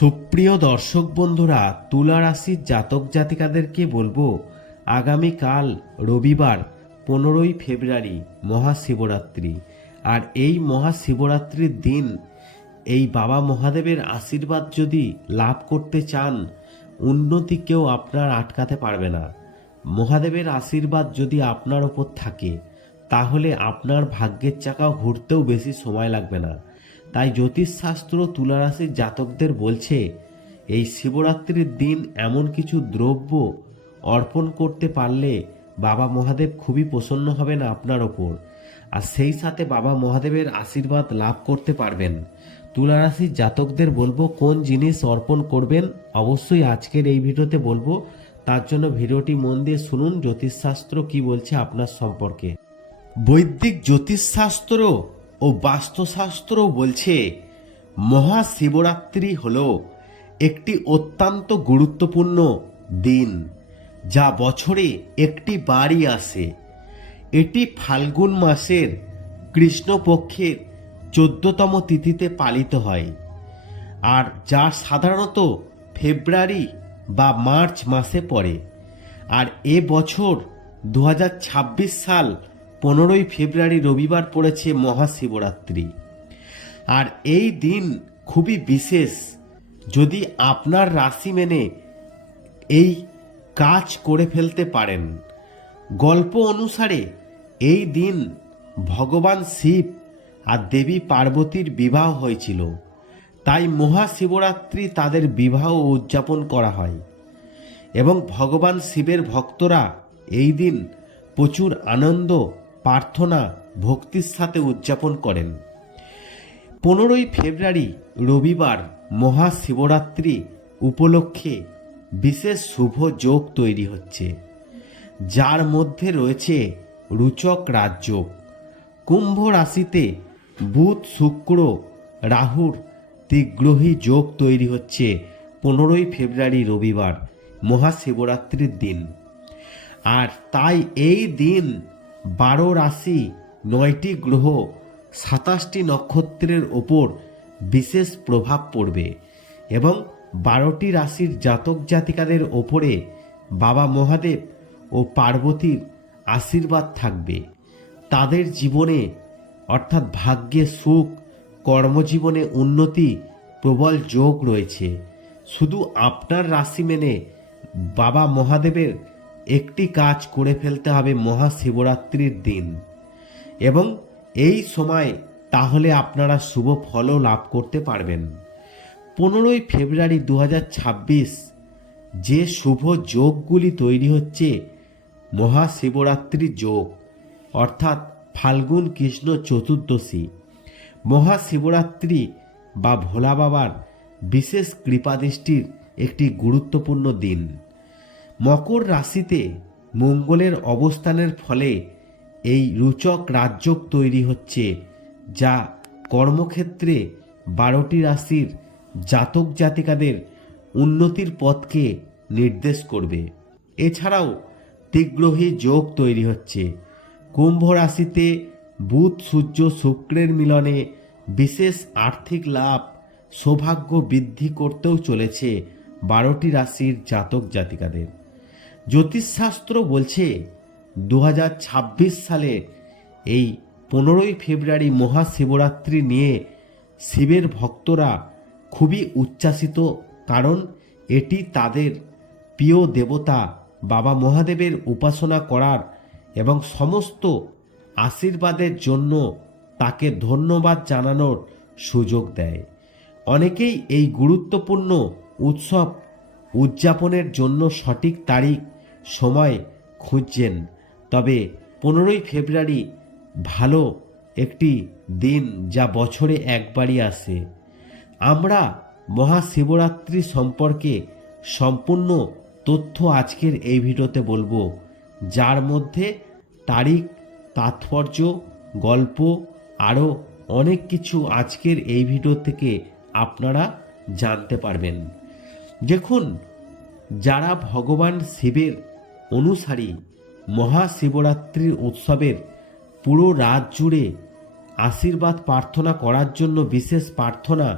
সুপ্রিয় দর্শক বন্ধুরা তুলা রাশির জাতক জাতিকাদেরকে বলব, আগামীকাল রবিবার পনেরোই ফেব্রুয়ারি মহাশিবরাত্রি। আর এই মহাশিবরাত্রির দিন এই বাবা মহাদেবের আশীর্বাদ যদি লাভ করতে চান, উন্নতি কেউ আপনার আটকাতে পারবে না। মহাদেবের আশীর্বাদ যদি আপনার ওপর থাকে, তাহলে আপনার ভাগ্যের চাকা ঘুরতেও বেশি সময় লাগবে না। তাই জ্যোতিষশাস্ত্র তুলারাশির জাতকদের বলছে, এই শিবরাত্রির দিন এমন কিছু দ্রব্য অর্পণ করতে পারলে বাবা মহাদেব খুবই প্রসন্ন হবেন আপনার ওপর। আর সেই সাথে বাবা মহাদেবের আশীর্বাদ লাভ করতে পারবেন। তুলারাশির জাতকদের বলব, কোন জিনিস অর্পণ করবেন? অবশ্যই আজকের এই ভিডিওতে বলব, তার জন্য ভিডিওটি মন দিয়ে শুনুন, জ্যোতিষশাস্ত্র কি বলছে আপনার সম্পর্কে। বৈদিক জ্যোতিষশাস্ত্র ও বাস্তুশাস্ত্র বলছে, মহাশিবরাত্রি হল একটি অত্যন্ত গুরুত্বপূর্ণ দিন, যা বছরে একটি বারই আসে। এটি ফাল্গুন মাসের কৃষ্ণপক্ষের চোদ্দতম তিথিতে পালিত হয়, আর যা সাধারণত ফেব্রুয়ারি বা মার্চ মাসে পড়ে, আর এ বছর দু হাজার ছাব্বিশ সাল পনেরোই ফেব্রুয়ারি রবিবার পড়েছে মহাশিবরাত্রি। আর এই দিন খুবই বিশেষ। যদি আপনার রাশি মেনে এই কাজ করে ফেলতে পারেন, গল্প অনুসারে এই দিন ভগবান শিব আর দেবী পার্বতীর বিবাহ হয়েছিল। তাই মহাশিবরাত্রি তাদের বিবাহ উদযাপন করা হয়। এবং ভগবান শিবের ভক্তরা এই দিন প্রচুর আনন্দ প্রার্থনা ভক্তির সাথে উদযাপন করেন। পনেরোই ফেব্রুয়ারি রবিবার মহাশিবরাত্রি উপলক্ষে বিশেষ শুভ যোগ তৈরি হচ্ছে। যার মধ্যে রয়েছে রুচক রাজযোগ কুম্ভ রাশিতে বুধ, শুক্র, রাহুর ত্রিগ্রহী যোগ তৈরি হচ্ছে পনেরোই ফেব্রুয়ারি রবিবার মহাশিবরাত্রির দিন। আর তাই এই দিন বারো রাশি, নয়টি গ্রহ, সাতাশটি নক্ষত্রের ওপর বিশেষ প্রভাব পড়বে এবং বারোটি রাশির জাতক জাতিকাদের ওপরে বাবা মহাদেব ও পার্বতীর আশীর্বাদ থাকবে। তাদের জীবনে, অর্থাৎ ভাগ্যে সুখ, কর্মজীবনে উন্নতি, প্রবল যোগ রয়েছে। শুধু আপনার রাশি মেনে বাবা মহাদেবের একটি কাজ করে ফেলতে হবে মহাশিবরাত্রির দিন। এবং এই সময় তাহলে আপনারা শুভ ফলও লাভ করতে পারবেন। পনেরোই ফেব্রুয়ারি দু হাজার ছাব্বিশ যে শুভ যোগগুলি তৈরি হচ্ছে, মহাশিবরাত্রি যোগ, অর্থাৎ ফাল্গুন কৃষ্ণ চতুর্দশী, মহাশিবরাত্রি বা ভোলা বাবার বিশেষ কৃপাদৃষ্টির একটি গুরুত্বপূর্ণ দিন। মকর রাশিতে মঙ্গলের অবস্থানের ফলে এই রুচক রাজযোগ তৈরি হচ্ছে, যা কর্মক্ষেত্রে বারোটি রাশির জাতক জাতিকাদের উন্নতির পথকে নির্দেশ করবে। এছাড়াও তীগ্রহী যোগ তৈরি হচ্ছে। কুম্ভ রাশিতে বুধ, সূর্য, শুক্রের মিলনে বিশেষ আর্থিক লাভ, সৌভাগ্য বৃদ্ধি করতেও চলেছে বারোটি রাশির জাতক জাতিকাদের। জ্যোতিষশাস্ত্র বলছে দু হাজার ছাব্বিশ সালে এই পনেরোই ফেব্রুয়ারি মহাশিবরাত্রি নিয়ে শিবের ভক্তরা খুবই উচ্ছ্বাসিত, কারণ এটি তাদের প্রিয় দেবতা বাবা মহাদেবের উপাসনা করার এবং সমস্ত আশীর্বাদের জন্য তাকে ধন্যবাদ জানানোর সুযোগ দেয়। অনেকেই এই গুরুত্বপূর্ণ উৎসব উদযাপনের জন্য সঠিক তারিখ, সময় খুঁজছেন। তবে পনেরোই ফেব্রুয়ারি ভালো একটি দিন যা বছরে একবারই আসে। আমরা মহাশিবরাত্রি সম্পর্কে সম্পূর্ণ তথ্য আজকের এই ভিডিওতে বলব, যার মধ্যে তারিখ, তাৎপর্য, গল্প, আরও অনেক কিছু আজকের এই ভিডিও থেকে আপনারা জানতে পারবেন। দেখুন, যারা ভগবান শিবের অনুসারী মহাশিবরাত্রির উৎসবের পুরো রাত জুড়ে আশীর্বাদ প্রার্থনা করার জন্য বিশেষ প্রার্থনা,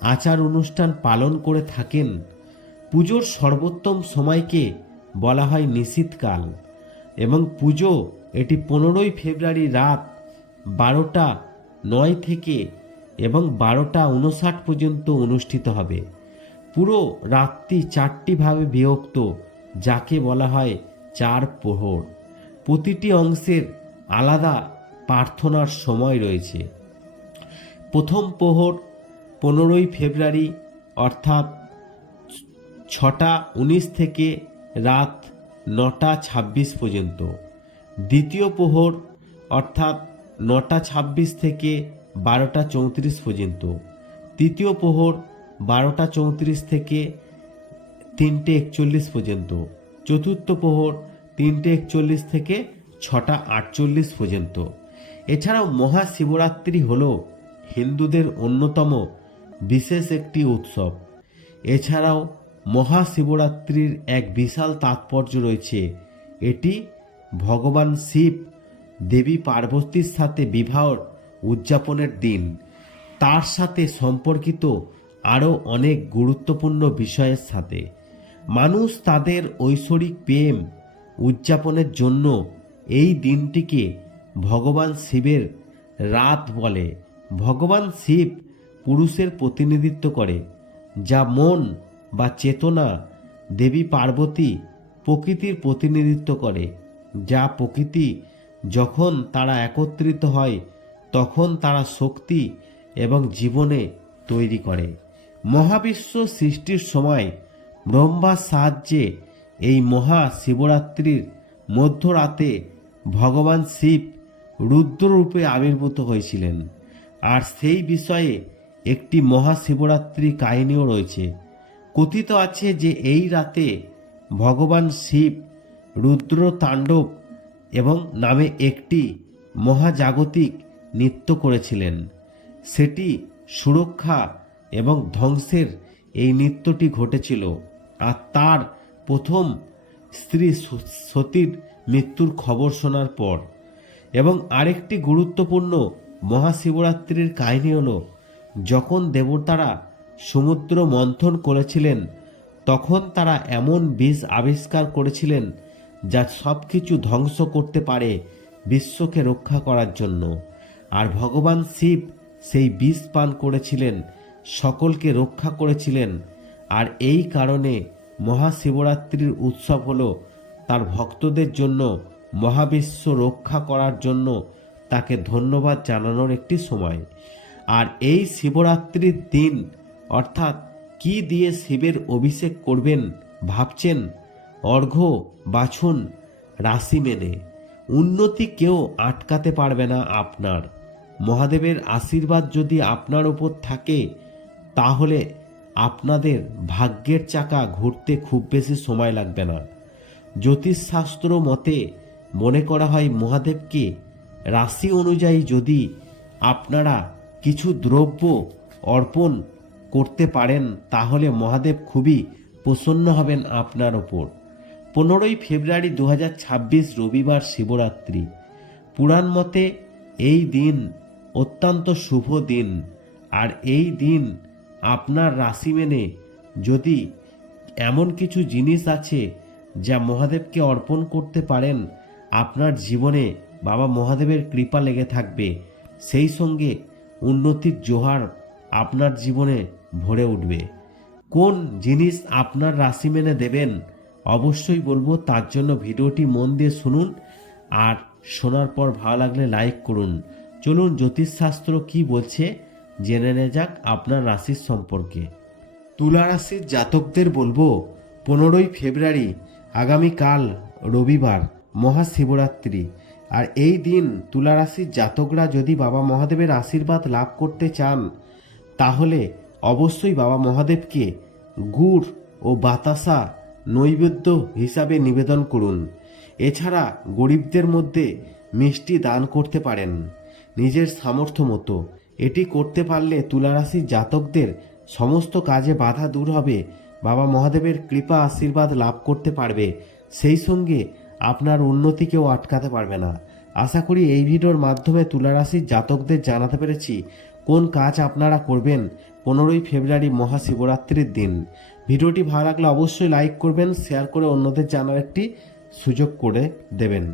আচার অনুষ্ঠান পালন করে থাকেন, পুজোর সর্বোত্তম সময়কে বলা হয় নিশীতকাল এবং পুজো এটি পনেরোই ফেব্রুয়ারি রাত বারোটা নয় থেকে এবং বারোটা উনষাট পর্যন্ত অনুষ্ঠিত হবে। পুরো রাত্রি চারটি ভাবে বিভক্ত যাকে বলা হয় চার প্রহর। প্রতিটি অংশের আলাদা প্রার্থনার সময় রয়েছে। প্রথম প্রহর পনেরোই ফেব্রুয়ারি, অর্থাৎ ছটা উনিশ থেকে রাত নটা ছাব্বিশ পর্যন্ত। দ্বিতীয় প্রহর, অর্থাৎ নটা ছাব্বিশ থেকে বারোটা চৌত্রিশ পর্যন্ত। তৃতীয় প্রহর বারোটা চৌত্রিশ থেকে তিনটে একচল্লিশ পর্যন্ত। চতুর্থ প্রহর তিনটে একচল্লিশ থেকে ছটা আটচল্লিশ পর্যন্ত। এছাড়াও মহাশিবরাত্রি হল হিন্দুদের অন্যতম বিশেষ একটি উৎসব। এছাড়াও মহাশিবরাত্রির এক বিশাল তাৎপর্য রয়েছে। এটি ভগবান শিব দেবী পার্বতীর সাথে বিবাহ উদযাপনের দিন। তার সাথে সম্পর্কিত আরও অনেক গুরুত্বপূর্ণ বিষয়ের সাথে। মানুষ তাদের ঐশ্বরিক প্রেম উদযাপনের জন্য এই দিনটিকে ভগবান শিবের রাত বলে। ভগবান শিব পুরুষের প্রতিনিধিত্ব করে, যা মন বা চেতনা, দেবী পার্বতী প্রকৃতির প্রতিনিধিত্ব করে। যা প্রকৃতি যখন তারা একত্রিত হয়, তখন তারা শক্তি এবং জীবনে তৈরি করে। মহাবিশ্ব সৃষ্টির সময় ব্রহ্মার সাহায্যে এই মহা শিবরাত্রির মধ্যরাতে ভগবান শিব রুদ্ররূপে আবির্ভূত হয়েছিলেন। আর সেই বিষয়ে একটি মহাশিবরাত্রি কাহিনীও রয়েছে। কথিত আছে যে এই রাতে ভগবান শিব রুদ্র তাণ্ডব এবং নামে একটি মহাজাগতিক নৃত্য করেছিলেন। সেটি সুরক্ষা এবং ধ্বংসের এই নৃত্যটি ঘটেছিল আর তার প্রথম স্ত্রী সতীর মৃত্যুর খবর শোনার পর। এবং আরেকটি গুরুত্বপূর্ণ মহাশিবরাত্রির কাহিনী হল, যখন দেবতারা সমুদ্র মন্থন করেছিলেন, তখন তারা এমন বীজ আবিষ্কার করেছিলেন যা সব কিছু ধ্বংস করতে পারে বিশ্বকে রক্ষা করার জন্য। আর ভগবান শিব সেই বিষ পান করেছিলেন সকলকে রক্ষা করেছিলেন আর এই কারণে মহাশিবরাত্রির উৎসব হল তার ভক্তদের জন্য মহাবিশ্ব রক্ষা করার জন্য তাকে ধন্যবাদ জানানোর একটি সময়। আর এই শিবরাত্রির দিন, অর্থাৎ কি দিয়ে শিবের অভিষেক করবেন ভাবছেন অর্ঘ্য বাছুন রাশি মেনে। উন্নতি কেউ আটকাতে পারবে না আপনার। মহাদেবের আশীর্বাদ যদি আপনার উপর থাকে তাহলে আপনাদের ভাগ্যের চাকা ঘুরতে খুব বেশি সময় লাগবে না। জ্যোতিষশাস্ত্র মতে মনে করা হয় মহাদেবকে রাশি অনুযায়ী যদি আপনারা কিছু দ্রব্য অর্পণ করতে পারেন, তাহলে মহাদেব খুবই প্রসন্ন হবেন আপনার ওপর। পনেরোই ফেব্রুয়ারি দু হাজার ছাব্বিশ রবিবার শিবরাত্রি। পুরাণ মতে এই দিন অত্যন্ত শুভ দিন, আর এই দিন আপনার রাশি মেনে যদি এমন কিছু জিনিস আছে যা মহাদেবকে অর্পণ করতে পারেন, আপনার জীবনে বাবা মহাদেবের কৃপা লেগে থাকবে। সেই সঙ্গে উন্নতির জোহার আপনার জীবনে ভরে উঠবে। কোন জিনিস আপনার রাশি মেনে দেবেন, অবশ্যই বলব তার জন্য ভিডিওটি মন দিয়ে শুনুন আর শোনার পর ভালো লাগলে লাইক করুন। চলুন জ্যোতিষশাস্ত্র কি বলছে জেনে নে যাক আপনার রাশির সম্পর্কে। তুলা রাশির জাতকদের বলব, পনেরোই ফেব্রুয়ারি আগামীকাল রবিবার, মহাশিবরাত্রি। আর এই দিন তুলা রাশির জাতকরা যদি বাবা মহাদেবের আশীর্বাদ লাভ করতে চান, তাহলে অবশ্যই বাবা মহাদেবকে গুড় ও বাতাসা নৈবেদ্য হিসাবে নিবেদন করুন। এছাড়া গরিবদের মধ্যে মিষ্টি দান করতে পারেন, নিজের সামর্থ্য মতো। এটি করতে পারলে তুলারাশির জাতকদের সমস্ত কাজে বাধা দূর হবে। বাবা মহাদেবের কৃপা আশীর্বাদ লাভ করতে পারবে। সেই সঙ্গে আপনার উন্নতি কেউ আটকাতে পারবে না। আশা করি এই ভিডিওর মাধ্যমে তুলারাশির জাতকদের জানাতে পেরেছি কোন কাজ আপনারা করবেন পনেরোই ফেব্রুয়ারি মহাশিবরাত্রির দিন। ভিডিওটি ভালো লাগলে অবশ্যই লাইক করবেন, শেয়ার করে অন্যদের জানার একটি সুযোগ করে দেবেন।